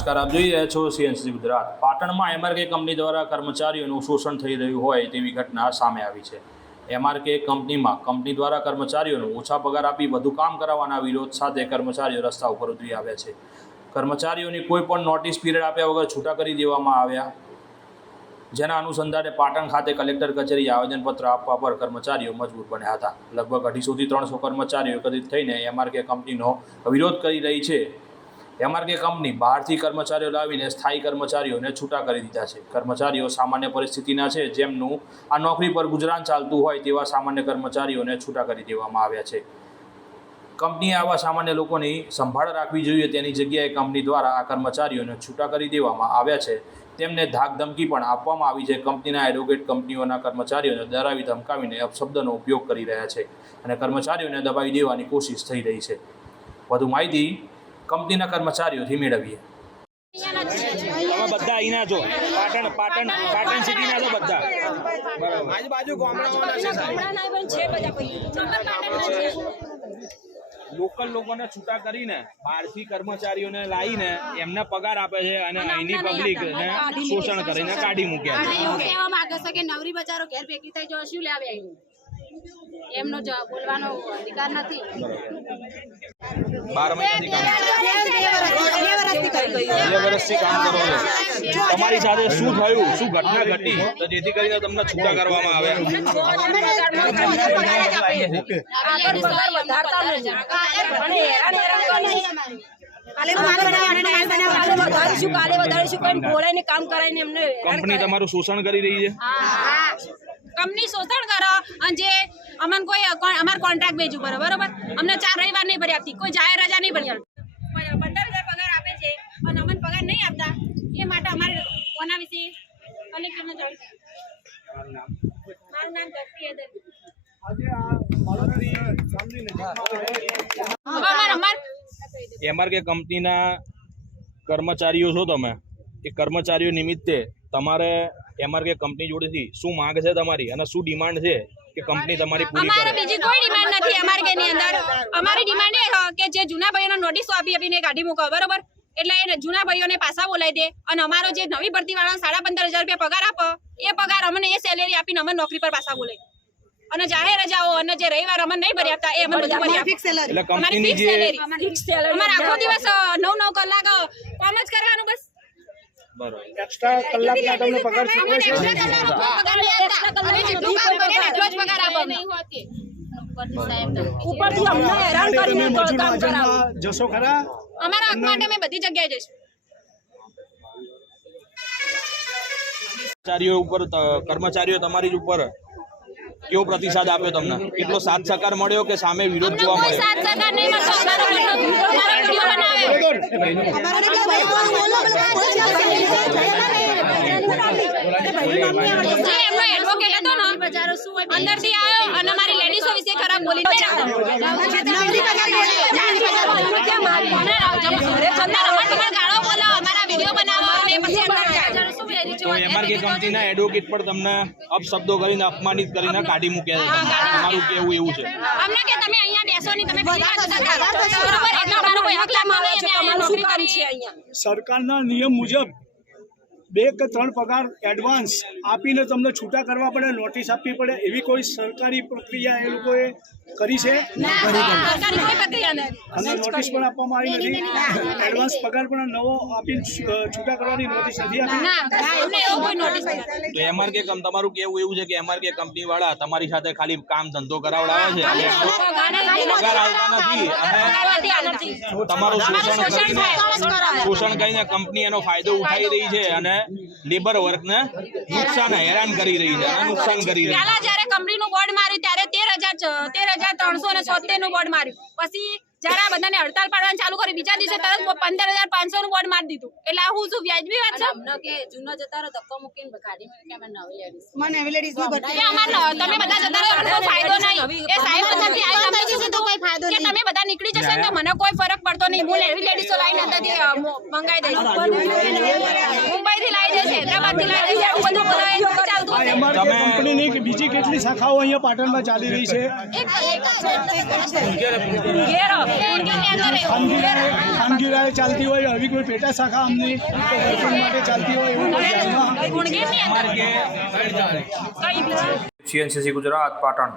નમસ્કાર, આપ જોઈ રહ્યા છો CNC ગુજરાત। પાટણમાં MRK કંપની દ્વારા કર્મચારીઓનું શોષણ થઈ રહ્યું હોય તેવી ઘટના સામે આવી છે। MRK કંપનીમાં કંપની દ્વારા કર્મચારીઓને ઓછા પગાર આપી વધુ કામ કરાવવાના વિરોધ સાથે કર્મચારીઓ રસ્તા ઉપર ઉતરી આવ્યા છે। કર્મચારીઓની કોઈ પણ નોટિસ પીરિયડ આપ્યા વગર છૂટા કરી દેવામાં આવ્યા, જેના અનુસંધાને પાટણ ખાતે કલેક્ટર કચેરીએ આવેદનપત્ર આપવા પર કર્મચારીઓ મજબૂર બન્યા હતા। લગભગ 250 થી 300 કર્મચારીઓ એકત્રિત થઈને MRK કંપનીનો વિરોધ કરી રહી છે। MRK કંપની બહારથી કર્મચારીઓ લાવીને સ્થાયી કર્મચારીઓને છૂટા કરી દીધા છે। કર્મચારીઓ સામાન્ય પરિસ્થિતિના છે, જેમનું આ નોકરી પર ગુજરાન ચાલતું હોય તેવા સામાન્ય કર્મચારીઓને છૂટા કરી દેવામાં આવ્યા છે। કંપનીએ આવા સામાન્ય લોકોની સંભાળ રાખવી જોઈએ, તેની જગ્યાએ કંપની દ્વારા આ કર્મચારીઓને છૂટા કરી દેવામાં આવ્યા છે। તેમને ધાક ધમકી પણ આપવામાં આવી છે। કંપનીના એડવોકેટ કંપનીઓના કર્મચારીઓને ડરાવી ધમકાવીને અપશબ્દનો ઉપયોગ કરી રહ્યા છે અને કર્મચારીઓને દબાવી દેવાની કોશિશ થઈ રહી છે। વધુ માહિતી કંપનીના કર્મચારીઓથી મેળવીએ। બધા અહીંના છો, પાટણ સિટીના છો બધા, બરાબર। આજુબાજુ લોકલ લોકોને છૂટા કરીને બહારથી કર્મચારીઓને લાવીને એમને પગાર આપે છે અને અહીંની પબ્લિકને શોષણ કરીને કાઢી મૂક્યા છે। કહેવા માંગે છે કે નવરી બચારો ઘેર ભેગી થઈ જો શું લાવે આવ્યું, એમનો જવાબ બોલવાનો અધિકાર નથી। 12 મહિનાથી કામ કરો છો, તમારી સાથે શું થયું, શું ઘટના ઘટી તો જેથી કરીને તમને છૂટા કરવામાં આવે? કંપની તમારું શોષણ કરી રહી છે। કંપની શોષણ કરો અને જે અમને કોઈ અમાર કોન્ટ્રાક્ટ બેજ ઉપર બરોબર અમને 4 રવિવાર નહીં ભરી આપતી, કોઈ જાહેર રજા નહીં ભરી આપતી, 15,000 પગાર આપે છે અને અમને પગાર નહીં આપતા। એ માટે અમારે કોના વિશે કલેક્ટરને જાણ, મારું નામ જસ્તી હેદર। MRK કંપનીના કર્મચારીઓ છો તમે, એ કર્મચારીઓ નિમિત્તે તમારે MRK કંપની જોડેથી શું માંગ છે તમારી અને શું ડિમાન્ડ છે કે કંપની તમારી પૂરી કરે? અમારે બીજી કોઈ ડિમાન્ડ નથી MRK ની અંદર। અમારી ડિમાન્ડ એ કે જે જૂના ભાઈઓને નોટિસો આપીને કાઢી મૂકો બરોબર, એટલે એ જૂના ભાઈઓને પાછા બોલાવી દે અને અમારો જે નવી ભરતી વાળા 15,500 રૂપિયા પગાર આપો એ પગાર અમને એ સેલેરી આપીને અમને નોકરી પર પાછા બોલે અને જાહેર રજાઓ અને જે રવિવાર અમને નહીં ભરી આપતા એ અમને બધું ભરી આપે। એટલે કંપનીની જે અમારે આખો દિવસ 9 કલાક કામ જ કરવાનું બસ, બરાબર। એક્સ્ટ્રા કલાકના તમને પગાર ચૂકવે છે? ઉપરથી અમને હેરાન કરીને કામ કરાવો। જશો ખરા? અમારા હક માટે અમે બધી જગ્યાએ જઈશું। કર્મચારીઓ તમારી ઉપર કેવો પ્રતિસાદ આપ્યો તમને? કેટલો સાથ સહકાર મળ્યો કે સામે વિરોધ જોવા મળ્યો? કોઈ સાથ સહકાર નહીં મળતો। અમારો વિડિયો બનાવે જે એમનો એડવોકેટ હતો ને અંદરથી આવ્યો અને મારી લેડીઝો વિશે ખરાબ બોલી ગાળો બોલો, અમારા વિડિયો બનાવો અને પછી MRK કંપનીના એડવોકેટ પર તમને અપશબ્દો કરીને અપમાનિત કરીને કાઢી મૂક્યા છે। તમારું કેવું એવું છે? અમને કે તમે અહીંયા બેસો નહીં, તમે બરોબર એટલે અમારો કોઈ હક લાગતો નહીં, અમે નોકરી કરી છે અહીંયા। સરકારના નિયમ મુજબ 2 કે 3 પગાર એડવાન્સ આપીને તમને છૂટા કરવા પડે, નોટિસ આપવી પડે, એવી કોઈ સરકારી પ્રક્રિયા એ લોકોએ કરી છે? સરકારી કોઈ પ્રક્રિયા નથી અને નોટિસ પણ આપવામાં આવી નથી? એડવાન્સ પગાર પણ નવો આપીને છૂટા કરવાની નોટિસ નથી આપી? ના, અમને એવું કોઈ નોટિસ નથી। તો MRK તમારું કેવું એવું છે કે MRK કંપની વાળા તમારી સાથે ખાલી કામ ધંધો કરાવડાવે છે અને પગાર આવતા નથી અને તમારું શોષણ કરીને કંપની એનો ફાયદો ઉઠાવી રહી છે અને લેબર વર્કને હેરાન કરી રહી છે અને નુકસાન કરી રહી છે। પહેલા જ્યારે કંપનીનું બોર્ડ માર્યું ત્યારે 13,370 નું બોર્ડ માર્યું, પછી જયારે આ બધાને હડતાલ પાડવાનું ચાલુ કરી બીજા દિવસે તરત 15,500 નું બોર્ડ મારી દીધું। એટલે આ હું શું વ્યાજબી વાત છે? કે જૂનો જતારો ધક્કો મૂકીને ગાડી કે અમે નવી લેડીઝ કે અમાર તમે બધા જતા રહો કોઈ ફાયદો નહીં। એ સાહેબ નથી આવ્યા તમે જશે તો કોઈ ફાયદો નહીં, કે તમે બધા નીકળી જશો તો મને કોઈ ફરક પડતો નહીં। હું એવી લેડીઝો લાઈન અંદરથી મંગાઈ દઈશ, મુંબઈથી લાવી જશે, હૈદરાબાદથી લાવી જશે, આવું બધું બોલાય ચાલતું હશે। કંપનીની બીજી કેટલી શાખાઓ અહીંયા પાટણમાં ચાલી રહી છે? ઘેરો ખાનગી રાહે ચાલતી હોય આવી કોઈ પેટા શાખા અમને વર્કિંગ માટે ચાલતી હોય એવું કોઈ ધ્યાનમાં CNCC ગુજરાત પાટણ.